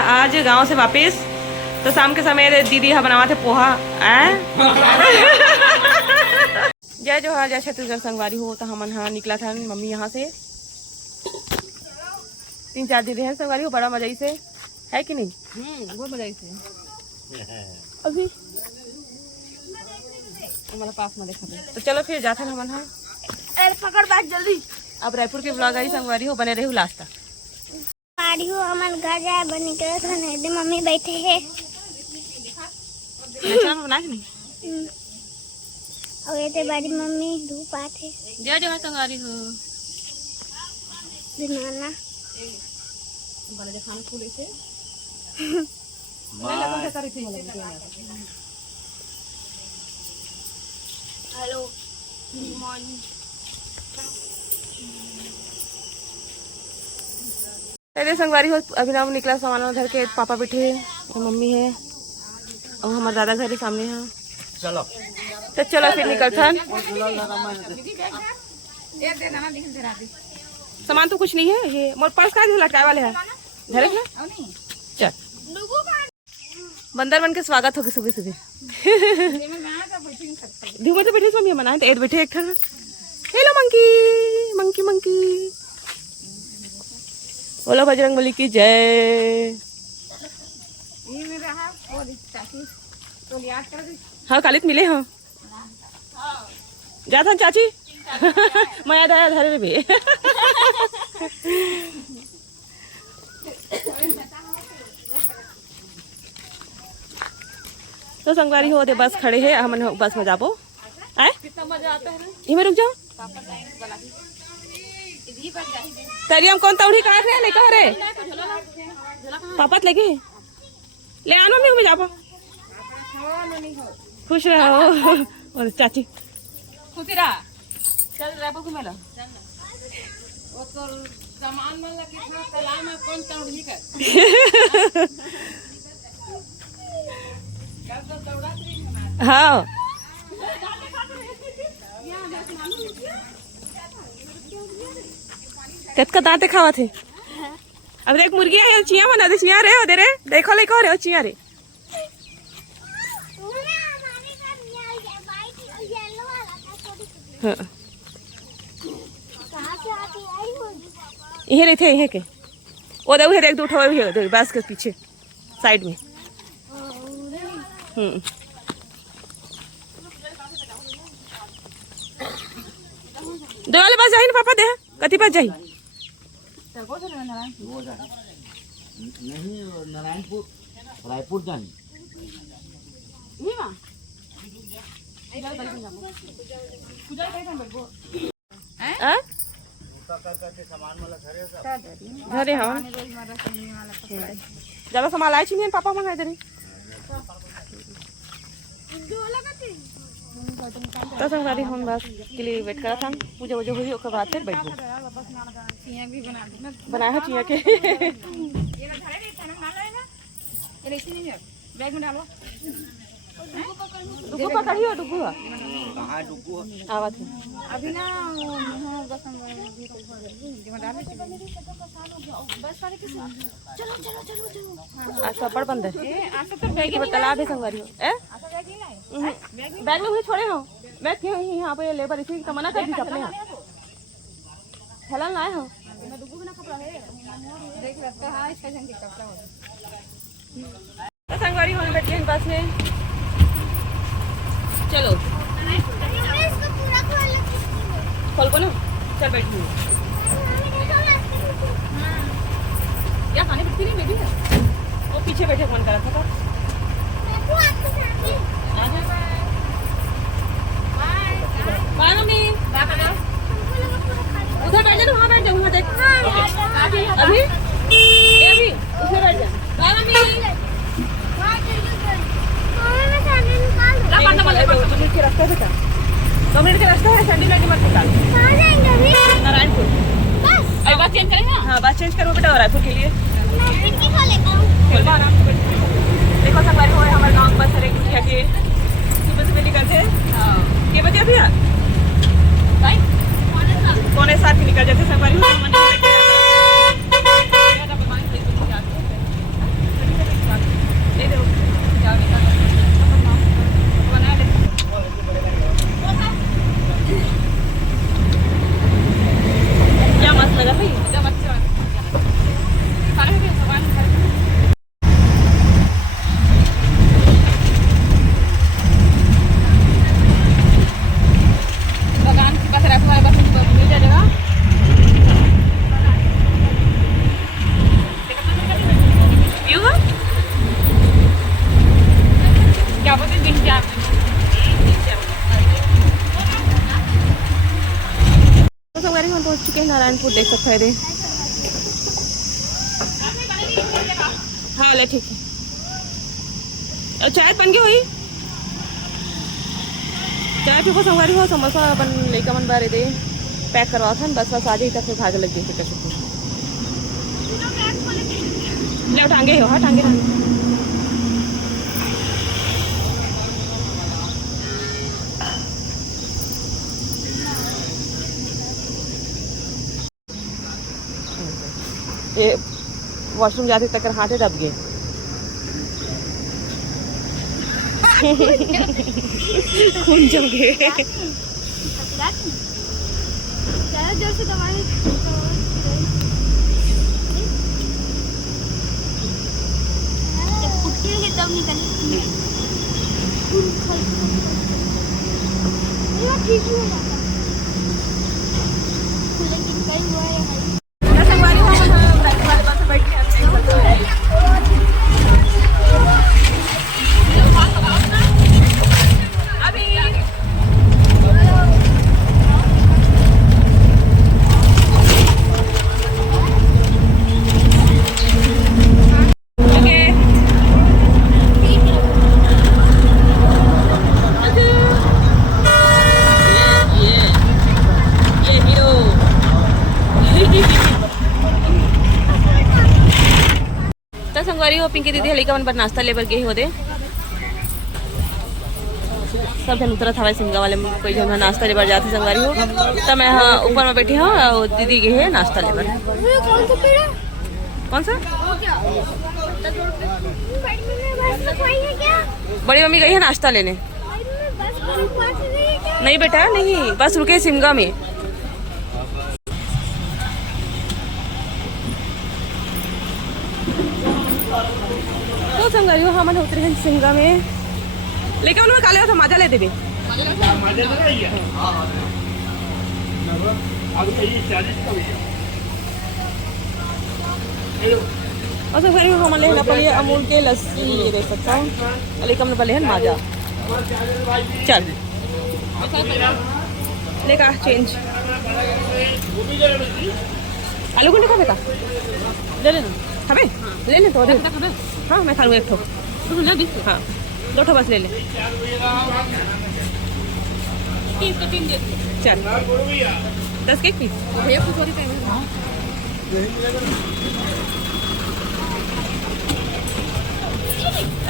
आज गांव से वापस। तो शाम के समय दीदी यहाँ बनावा थे पोहा। जय जोहार, जय छत्तीसगढ़ संगवारी हो। तो हम यहाँ निकला था मम्मी यहाँ से 3-4 दिन रहे संगवारी हो। बड़ा मजा से है कि नहीं? बहुत मजा से। अभी हमारा पास में देखा। तो चलो फिर जाते हैं हम यहाँ। पकड़ बैग जल्दी। अब रायपुर के ब्लॉग आई संगवारी हो, बने रही लास्ट तक। हो हमारे घर जाए बनी करे था नहीं, मम्मी बैठे हैं। बना के नहीं और ये बारी मम्मी धूप आते। जय जोहार संगवारी हो। दिनाना बने जे खान फूले से हेलो गुड मॉर्निंग। संगवारी हो अभिनव निकला सामान उधर के। पापा बैठे हैं और मम्मी है और हमारे दादा घर के सामने है। चलो तो चलो फिर निकलते हैं। सामान तो कुछ नहीं है। ये मोर पर्स का लटकाए वाले है धरे ना। चल बंदर बन के स्वागत होगी सुबह सुबह। धीमे तो बैठे मम्मी मना है तो बैठे एक। Hello monkey monkey monkey. बोलो बजरंगबली की जय। हाँ कालित मिले हाँ जाता चाची। मैं याद आया धरे भी। तो संगवारी हो दे बस खड़े है। हम बस में जाबो आए। कितना मजा आता है। इमे रुक जाओ। तरियम कौन तौड़ी काट रहे ले कह रे पापा लेके ले आनो में घूमे जाबो। खुश रहो और चाची खुशी रहा। चल रायपुर घूमे ला। वो तो सामान मन लगे था तालाब में कौन तौड़ी कर। हाँ कतका दांते खावा थे। अब देख मुर्गी है चिया बना दे। चिया रे दे रे देखो ले को रे चिया रे। हाँ ये रहते हैं के वो देख देख दो उठा देख बस के पीछे साइड में। दो वाले पास जाही ना पापा दे कति पास जाही। नहीं नारायणपुर रायपुर जानी। घरे हाँ ज्यादा सामान लाए चाहिए पापा मंगाए दे। तो संगवारी हम बस के लिए वेट करा था। पूजा वूजा हुई उसके बाद फिर बैठ गए। बनाया है चिया के। बैग में डालो। डुगू पकड़ी हो डुगू आवत है अभी ना। चलो चलो चलो चलो अच्छा बड़ बंद है। तालाब है संगवारी हो। बैग में छोड़े हो बैग क्यों यहाँ पे लेबर इसी का मना कर दी अपने यहाँ थैला लाए हो। संगवारी हो बैठी है बस में। चलो खोल को ना चल बैठी क्या खाने बिकती नहीं बेबी है। वो पीछे बैठे मन करा था। बाय मम्मी उधर बैठ जा। वहाँ बैठ जा वहाँ देख अभी अभी उधर बैठ जा। बाय मम्मी के रास्ता है बेटा 2 मिनट का रास्ता है। सैंडल लगे मत निकाल। नारायणपुर बस बात चेंज करें। हाँ बात चेंज करो बेटा रायपुर के लिए। देखो संगवारी हो हमारे गाँव बस हर एक उठिया के सुबह सुबह निकलते हैं। के बजे अभी 6:45 निकल जाते संगवारी हो। फूड देख सकते हैं। हाँ ले ठीक है। चाय बन गई हुई चाय पीको संगवारी हो समोसा अपन लेकर मन बारे दे पैक करवा था बस बस आज ही तक फिर भाग लग गई फिर ले टांगे हो। हाँ टांगे ये वॉशरूम जाते तक हाथे दब गए। खून जम गए। जोर से दबाने तब निकल ठीक हो जाता लेकिन कई हुआ है संगवारी हो पिंकी दीदी हली का मन पर नाश्ता लेबर गए होते सब जन उतरत हवा सिंगा वाले कोई जन नाश्ता लेबर जाते संगवारी हो तो मैं ऊपर में बैठी हूँ और दीदी गए है नाश्ता लेबर। कौन सा बड़ी मम्मी गई है नाश्ता लेने? नहीं बेटा नहीं बस रुके सिमगा में। तो संगवारी हो हम उतरे हैं सिमगा में लेकिन उनमें काले था मजा ले देवे और संगवारी हो हम ले पहले अमूल के लस्सी ये देख सकता हूँ लेकिन पहले है माजा। चल लेगा चेंज आलू गुंडे खाबे का ले लेना खाबे ले ले तो हाँ मैं खा लूँगा एक ठो। हाँ 2 ठो बस ले ले। चल 10 के पीस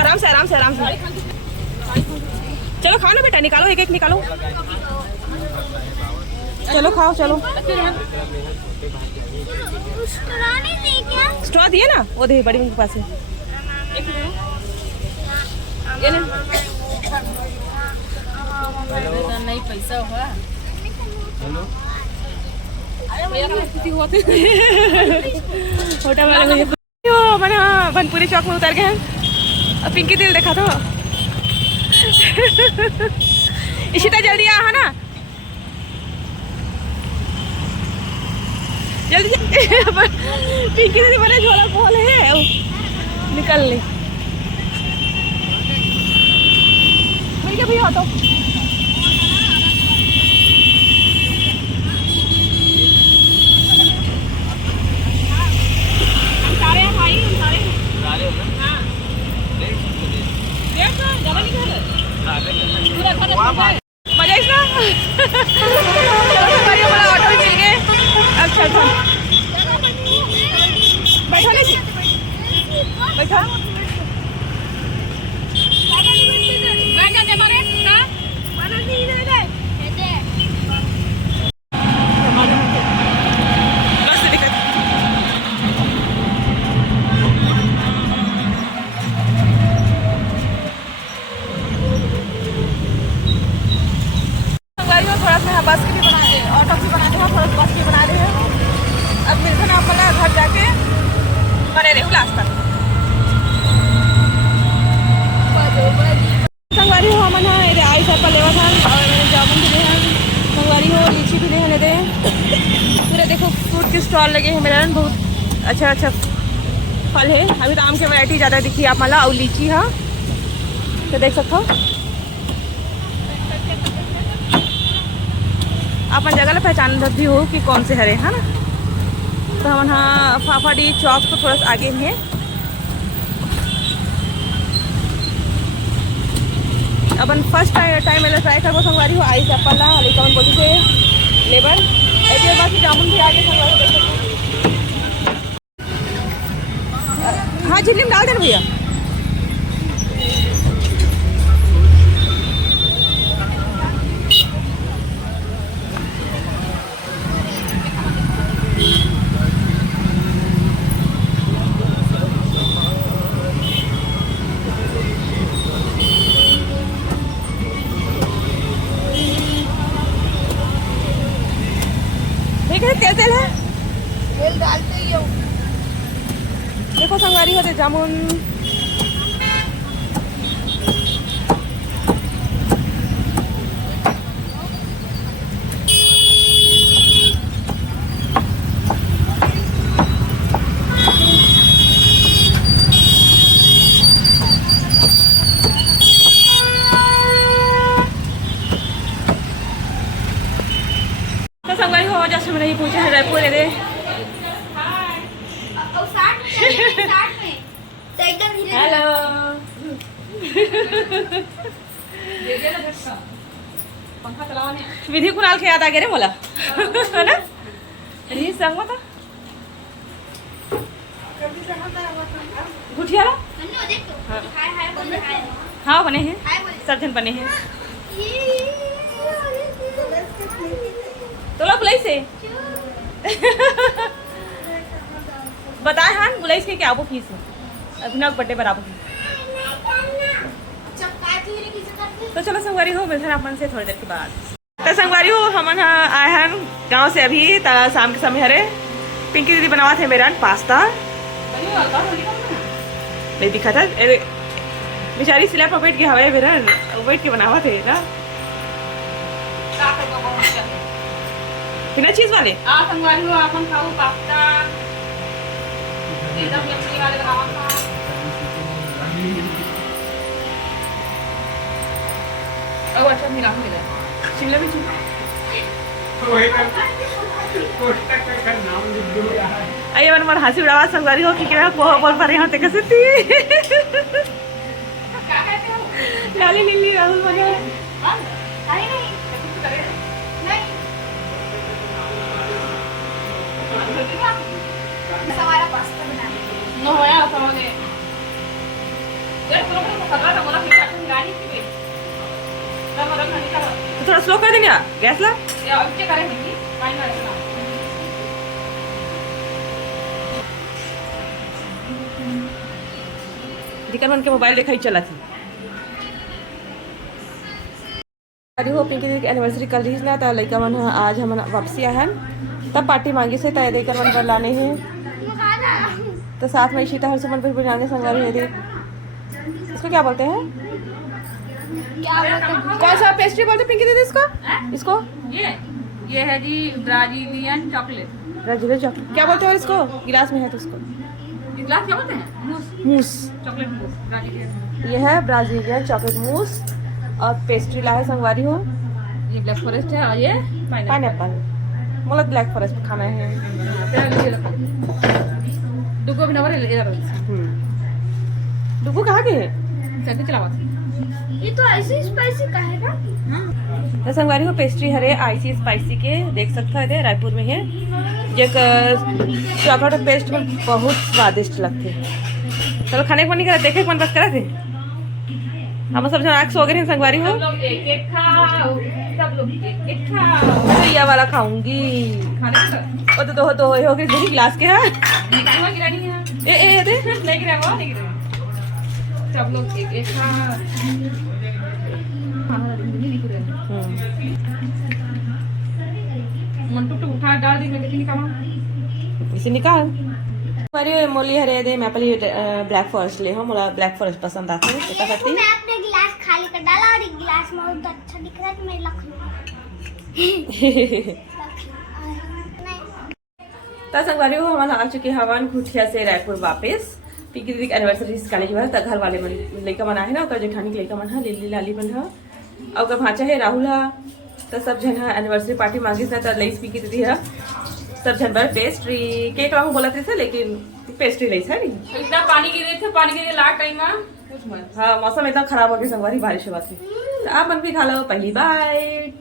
आराम से आराम से आराम से। चलो खाओ ना बेटा निकालो एक एक निकालो। चलो खाओ चलो। स्ट्रॉ दिए ना वो दे बड़ी मम्मी के पास है। ये ले नहीं पैसा हुआ होटल वाले मैंने बनपुरी चौक में उतर गए हैं। अब पिंकी दिल देखा तो इशिता जल्दी आ ना जल्दी पिंकी दीदी बड़े झोला बोल है निकल ले भैया भैया तो मजा इसना ऑटो मिल गए। अच्छा अच्छा बैठा नहीं बैठा बस की भी बना दे ऑटो की बना दे थोड़ा बस की बना रहे हैं। अब मिलते ना अपना घर जाके बने रहे लास्ट तक। संगवारी हो मन है आई सब लेवा था और मैंने जामुन भी ले संगवारी हो लीची भी ले दे पूरे देखो फ्रूट के स्टॉल लगे हैं मेरा बहुत अच्छा अच्छा फल है। अभी तो आम की वैरायटी ज़्यादा दिखी आप मला और लीची है तो देख सकते हो अपन जगह पहचान भी हो कि कौन से हरे है ना। तो हम यहाँ फाफाडी चौक तो थोड़ा सा आगे हैं। अपन फर्स्ट टाइम मेरा ट्राई करबो संगवारी हो आई चप्पल ला लेकिन हम बोलते थे लेबर एतियर बाकी जामुन भी आगे संगवारी देख सकते। हाँ झिल्ली में डाल देना भैया। तेल तेल है, तेल डालते ही हो। देखो संगवारी होते जामुन तो संगवारी हो जैसे मैंने ये पूछा है रायपुर दे हेलो विधि कुणाल के याद आ गया रे बोला है ना री संग मत गुठिया हाँ बने हैं सब जन बने हैं तो लोग बुलाई से बताए हाँ बुलाई के क्या वो फीस है अभिनव बर्थडे बराबर की। तो चलो संगवारी हो मिलते हैं अपन से थोड़ी देर के बाद। तो संगवारी हो हम आए हैं गांव से अभी शाम के समय हरे पिंकी दीदी बनावा थे मेरा पास्ता नहीं दिखा था बेचारी सिला पपेट के हवाए मेरा बैठ के बनावा थे ना बिना चीज वाले संगवारी हो अपन खाओ पास्ता एकदम यम्मी वाले बनावा था। अब अच्छा मेरा हो गया शिमला मिर्च आइए मन मन हंसी उड़ावा संगवारी हो कि क्या बोल पा रहे हैं कैसे थी लाली नीली राहुल मजा हमारा पास्ता बनाने no voy a favor de यार तुम लोग को पता था बोला कि काटून गाड़ी की ना मरन नहीं कर तो थोड़ा स्लो कर देना गैस ला या अब क्या करें नहीं फाइन करें ना दिक्कत मन के मोबाइल देखा ही चला थी अरे हो पिंकी दीदी की एनिवर्सरी कल रही ना तो लड़का मन आज हम वापसी आया तब पार्टी मांगी से तय देकर मन पर लाने हैं तो साथ में शीता हर्षमन पर बनाने संगवारी है दी इसको क्या बोलते हैं कौन सा पेस्ट्री बोलते हैं पिंकी दीदी इसको इसको ये है जी ब्राजीलियन चॉकलेट ब्राजीलियन चॉकलेट क्या बोलते हो इसको गिलास में है तो इसको गिलास क्या बोलते हैं मूस मूस चॉकलेट मूस ब्राजीलियन ये है ब्राजीलियन चॉकलेट मूस और पेस्ट्री ला है संगवारी हो ये ब्लैक फॉरेस्ट है और ये पाइनएप्पल मतलब ब्लैक फॉरेस्ट खाना है दुगो भी नंबर इधर डुगू कहाँ गए चलते चलावा ये तो ऐसे स्पाइसी का है ना तो संगवारी हो पेस्ट्री हरे आईसी स्पाइसी के देख सकते हैं रायपुर में है जो चॉकलेट पेस्ट में बहुत स्वादिष्ट लगते चलो खाने को मन नहीं करा देखे मन बस करा थे हम सब जन आँख सो गए संगवारी हो सब लोग एक एक खाओ सब लोग एक एक खाओ ये वाला खाऊंगी खाने का वो तो दो हो गए दूसरी गिलास के हाँ निकालवा गिरानी है ए दे नहीं गिरा वो नहीं गिरा सब लोग एक एक खाओ मन टुक उठा डाल दी मैं कितनी कमा इसे निकाल हमारी मोली हरे दे मैं पहले ब्लैक फॉरेस्ट ले हूँ मुझे ब्लैक फॉरेस्ट पसंद आते हैं तो क्या करती मैं अपने गिलास खाली कर डाला और एक गिलास में बहुत अच्छा दिख रहा है तो मैं रख लूँ तो संगवारी हो हमारा आ चुके हवन घुटिया से रायपुर वापस पिंकी दीदी एनिवर्सरी कॉलेज में तो घर वाले मन लड़का मन है ना और जेठानी के लड़का मन है लिल्ली लाली मन है और भाचा है राहुल है तो सब जन है एनिवर्सरी पार्टी मांगी तो लई पिंकी दीदी है सब जन बर पेस्ट्री केक ला बोला थे लेकिन पेस्ट्री लाई था नहीं। इतना पानी गिरे थे, पानी गिरे लास्ट टाइम में कुछ मत। हाँ मौसम एकदम खराब हो गया संगवारी बारिश हुआ थी। तो आप मन भी खा लो पहली बाइट।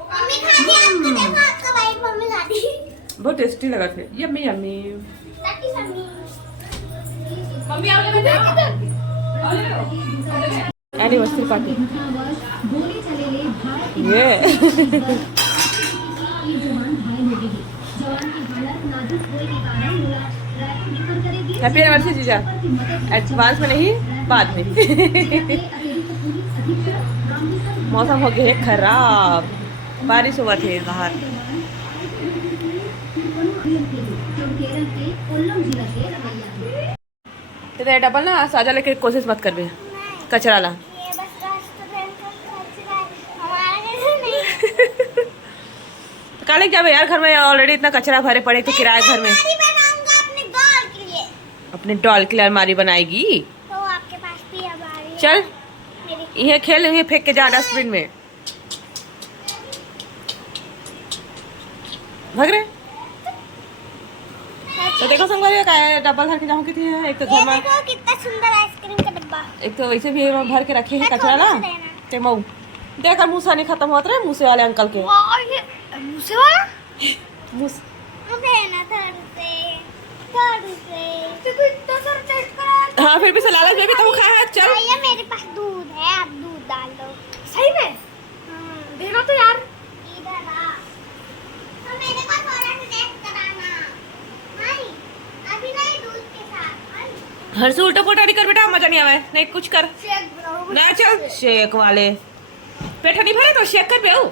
मम्मी खा दी, आपको देखो आपका बाइट मम्मी खा दी। बहुत टेस्टी लगा थे, yummy yummy. Lucky mummy mummy आओ ले बेटा। एनिवर्सरी पार्टी ये हैप्पी एनिवर्सरी जीजा, एडवांस में नहीं बाद में। मौसम हो गया है खराब, बारिश हुआ थे बाहर। तेरे डबल ना साजा लेके कोशिश मत कर बे, कचरा ला। ये बस रेस्टोरेंट का कचरा है, हमारा घर नहीं। काले क्या यार, घर में ऑलरेडी इतना कचरा भरे पड़े तो किराए घर में अलमारी बनाऊंगा अपने डॉल के लिए। अपने डॉल के लिए अलमारी बनाएगी। तो आपके पास भी अलमारी है। चल मेरी ये खेल लेंगे, फेंक के जा डस्टबिन में। भाग रहे तो देखो संगवारी का डब्बा भर के जाऊँ की थी। एक तो ये घर में, देखो कितना सुंदर आइसक्रीम का डब्बा। एक तो वैसे भी भर के रखे हैं कचरा ला। ते मऊ देखा मुँह से नहीं खत्म होता रहे, मुँह से वाले अंकल के वाह ये मुझसे वाला मुँह से- मुझे ना थर्ड से देखो इतना सारा टेस्ट करा। हाँ फिर भी से लालच में भी तो खाया है। चल भैया मेरे पास दूध है, आप दूध डाल दो। सही में देना तो यार। इधर आ तो मेरे को थोड़ा सा टेस्ट कराना। नहीं अभी नहीं, दूध के साथ। हर से उल्टा पोटा नहीं कर बेटा, मजा नहीं आवे। नहीं कुछ कर शेक बनाओ। ना, चल शेक वाले पेट नहीं भरे तो शेक कर पे आओ।